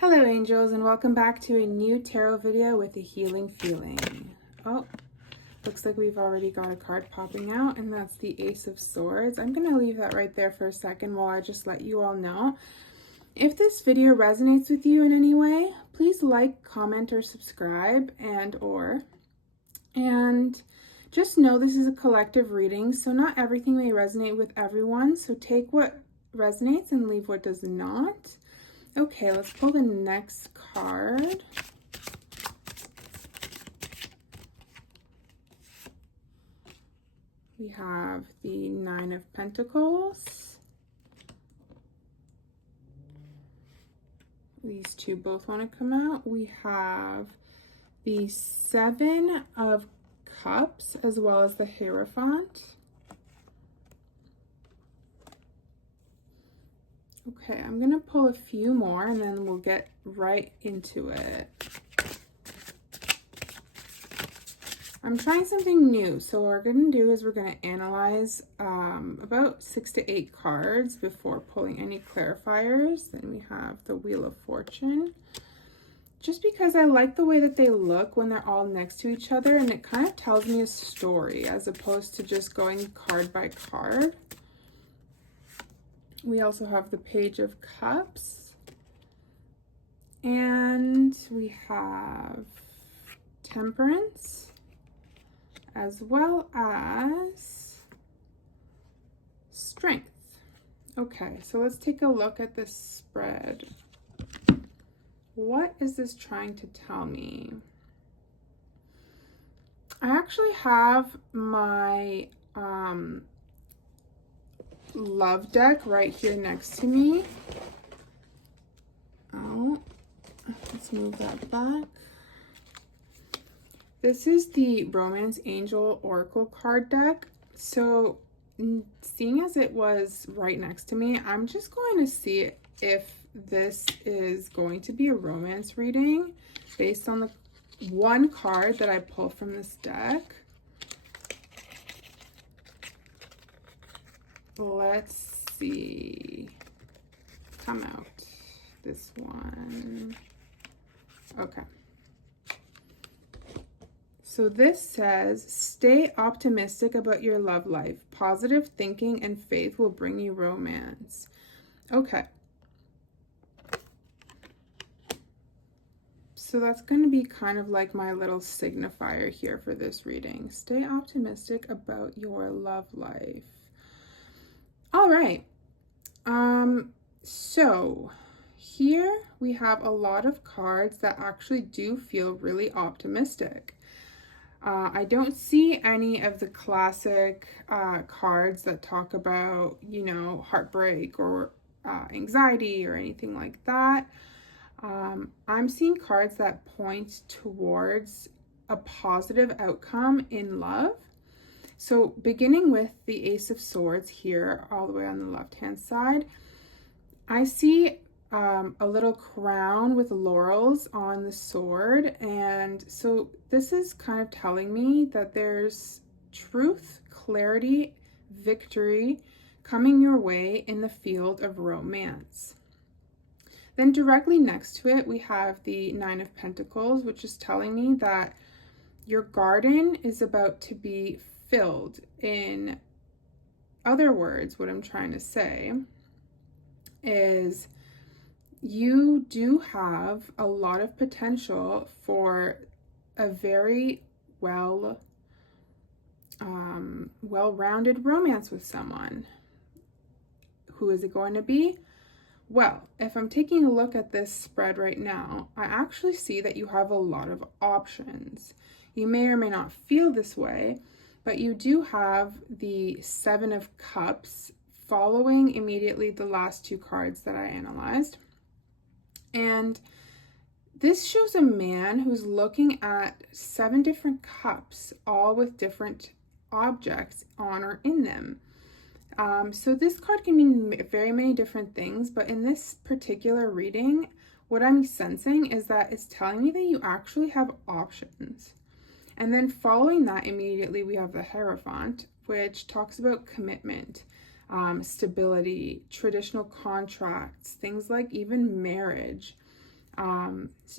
Hello angels, and welcome back to a new tarot video with a healing feeling. Oh, looks like we've already got a card popping out, and that's the Ace of Swords. I'm going to leave that right there for a second while I just let you all know. If this video resonates with you in any way, please like, comment, or subscribe, and just know this is a collective reading, so not everything may resonate with everyone, so take what resonates and leave what does not. Okay, let's pull the next card. We have the Nine of Pentacles. These two both want to come out. We have the Seven of Cups as well as the Hierophant. Okay, I'm going to pull a few more and then we'll get right into it. I'm trying something new, so what we're going to do is we're going to analyze about 6 to 8 cards before pulling any clarifiers. Then we have the Wheel of Fortune. Just because I like the way that they look when they're all next to each other, and it kind of tells me a story as opposed to just going card by card. We also have the Page of Cups, and we have Temperance, as well as Strength. Okay, so let's take a look at this spread. What is this trying to tell me? I actually have my love deck right here next to me. Oh, let's move that back. This is the Romance Angel Oracle card deck. So seeing as it was right next to me, I'm just going to see if this is going to be a romance reading based on the one card that I pull from this deck. Let's see. Come out. This one. Okay. So this says, stay optimistic about your love life. Positive thinking and faith will bring you romance. Okay. So that's going to be kind of like my little signifier here for this reading. Stay optimistic about your love life. All right. So here we have a lot of cards that actually do feel really optimistic. I don't see any of the classic cards that talk about, you know, heartbreak or anxiety or anything like that. I'm seeing cards that point towards a positive outcome in love. So beginning with the Ace of Swords here, all the way on the left-hand side, I see a little crown with laurels on the sword. And so this is kind of telling me that there's truth, clarity, victory coming your way in the field of romance. Then directly next to it, we have the Nine of Pentacles, which is telling me that your garden is about to be filled. In other words, what I'm trying to say is you do have a lot of potential for a very well-rounded romance with someone. Who is it going to be? Well, if I'm taking a look at this spread right now, I actually see that you have a lot of options. You may or may not feel this way, but you do have the Seven of Cups following immediately the last two cards that I analyzed. And this shows a man who's looking at 7 different cups, all with different objects on or in them. So this card can mean very many different things, but in this particular reading, what I'm sensing is that it's telling me that you actually have options. And then following that, immediately we have the Hierophant, which talks about commitment, stability, traditional contracts, things like even marriage.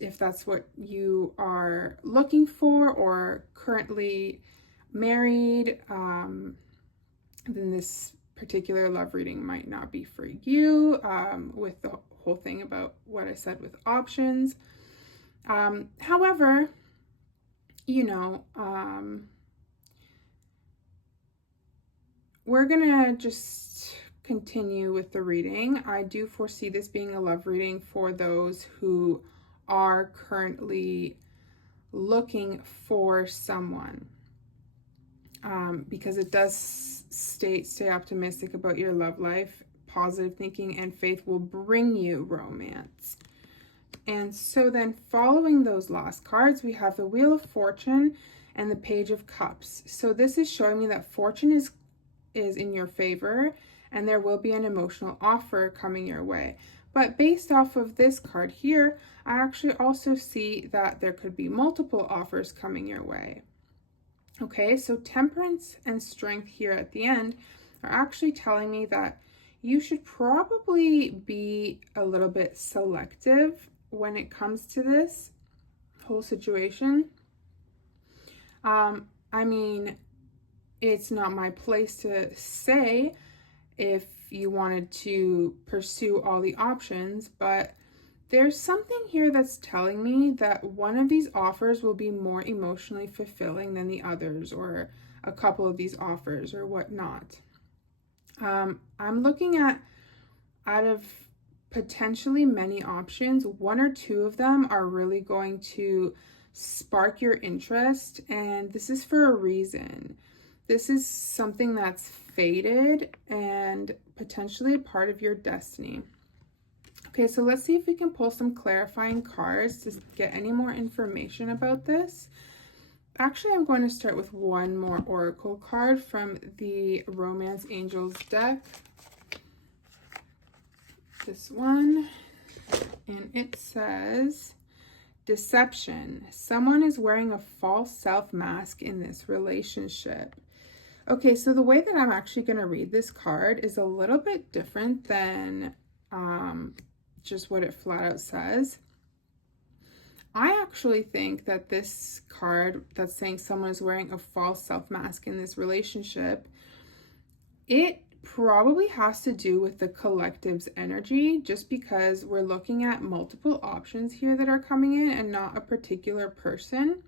if that's what you are looking for or currently married, then this particular love reading might not be for you, with the whole thing about what I said with options. However, you know, we're gonna just continue with the reading. I do foresee this being a love reading for those who are currently looking for someone, because it does state, stay optimistic about your love life. Positive thinking and faith will bring you romance. And so then following those last cards, we have the Wheel of Fortune and the Page of Cups. So this is showing me that fortune is in your favor and there will be an emotional offer coming your way. But based off of this card here, I actually also see that there could be multiple offers coming your way. Okay, so Temperance and Strength here at the end are actually telling me that you should probably be a little bit selective when it comes to this whole situation. I mean, it's not my place to say if you wanted to pursue all the options, but there's something here that's telling me that one of these offers will be more emotionally fulfilling than the others, or a couple of these offers or whatnot. I'm looking at, out of potentially many options, one or two of them are really going to spark your interest, and this is for a reason. This is something that's fated and potentially a part of your destiny. Okay, so let's see if we can pull some clarifying cards to get any more information about this. Actually, I'm going to start with one more oracle card from the Romance Angels deck. This one, and it says, deception. Someone is wearing a false self mask in this relationship. Okay, so the way that I'm actually going to read this card is a little bit different than just what it flat out says. I actually think that this card that's saying someone is wearing a false self mask in this relationship, it probably has to do with the collective's energy, just because we're looking at multiple options here that are coming in and not a particular person.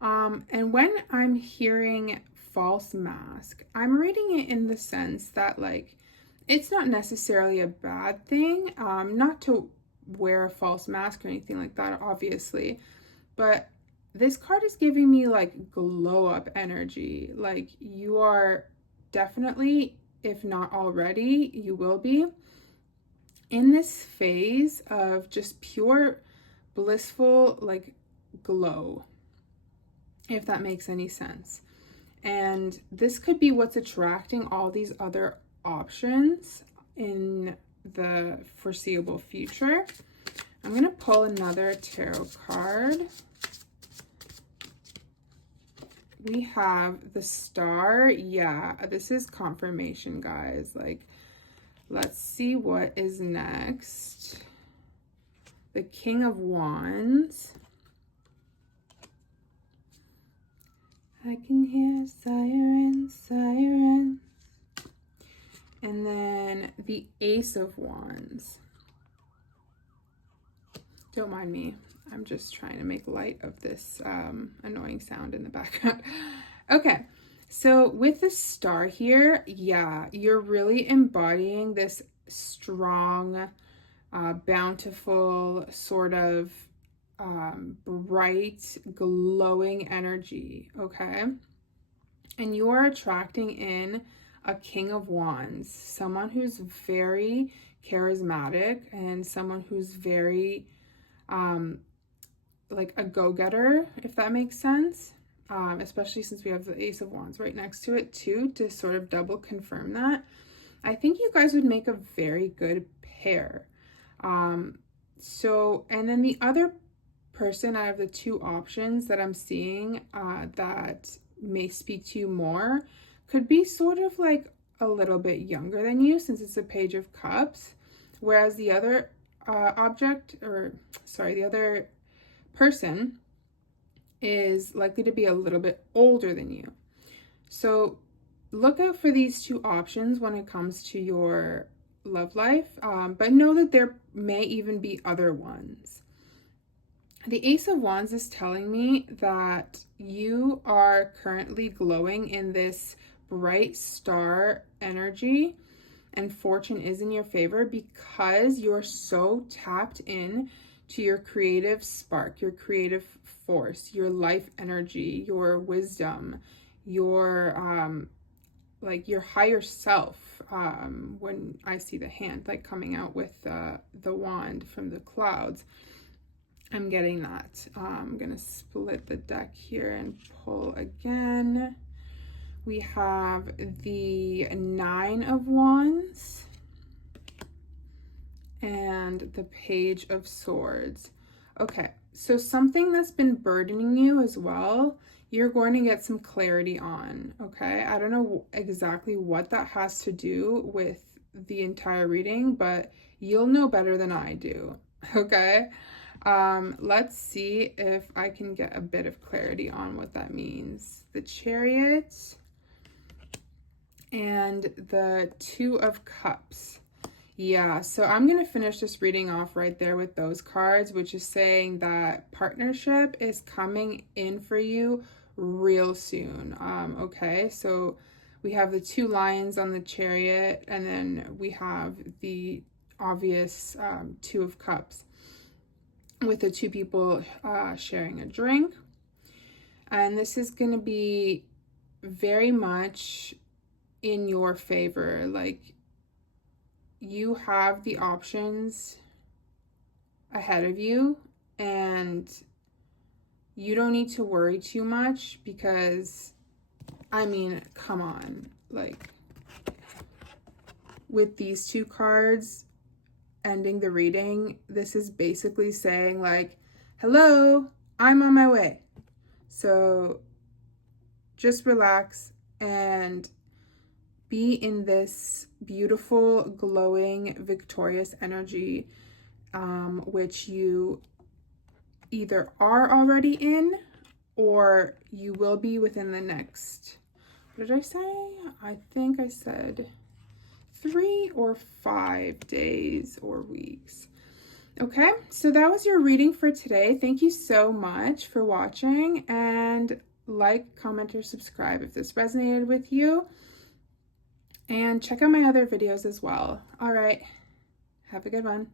And when I'm hearing false mask, I'm reading it in the sense that, like, it's not necessarily a bad thing, not to wear a false mask or anything like that, obviously, but this card is giving me like glow up energy. Like, you are definitely, if not already, you will be in this phase of just pure blissful, like, glow, if that makes any sense. And this could be what's attracting all these other options in the foreseeable future. I'm going to pull another tarot card. We have the Star. Yeah, this is confirmation, guys. Like, let's see what is next. The King of Wands. I can hear sirens, sirens. And then the Ace of Wands. Don't mind me. I'm just trying to make light of this annoying sound in the background. Okay, so with the Star here, yeah, you're really embodying this strong, bountiful, sort of bright, glowing energy, okay? And you are attracting in a King of Wands, someone who's very charismatic and someone who's very like a go-getter, if that makes sense, especially since we have the Ace of Wands right next to it too, to sort of double confirm that. I think you guys would make a very good pair. So, and then the other person out of the two options that I'm seeing that may speak to you more could be sort of like a little bit younger than you, since it's a Page of Cups, whereas the other the other person is likely to be a little bit older than you. So look out for these two options when it comes to your love life, but know that there may even be other ones. The Ace of Wands is telling me that you are currently glowing in this bright star energy, and fortune is in your favor because you're so tapped in to your creative spark, your creative force, your life energy, your wisdom, your your higher self. When I see the hand like coming out with the wand from the clouds, I'm getting that. I'm gonna split the deck here and pull again. We have the Nine of Wands and the Page of Swords. Okay, so something that's been burdening you as well, you're going to get some clarity on, okay? I don't know exactly what that has to do with the entire reading, but you'll know better than I do, okay? Let's see if I can get a bit of clarity on what that means. The Chariot and the Two of Cups. Yeah, so I'm going to finish this reading off right there with those cards, which is saying that partnership is coming in for you real soon. Okay, so we have the two lions on the Chariot, and then we have the obvious Two of Cups with the two people sharing a drink. And this is going to be very much in your favor. Like, you have the options ahead of you, and you don't need to worry too much because, I mean, come on, like, with these two cards ending the reading, this is basically saying like, hello, I'm on my way. So just relax and be in this beautiful, glowing, victorious energy, which you either are already in or you will be within the next, what did I say? I think I said 3 or 5 days or weeks. Okay, so that was your reading for today. Thank you so much for watching, and like, comment, or subscribe if this resonated with you. And check out my other videos as well. All right, have a good one.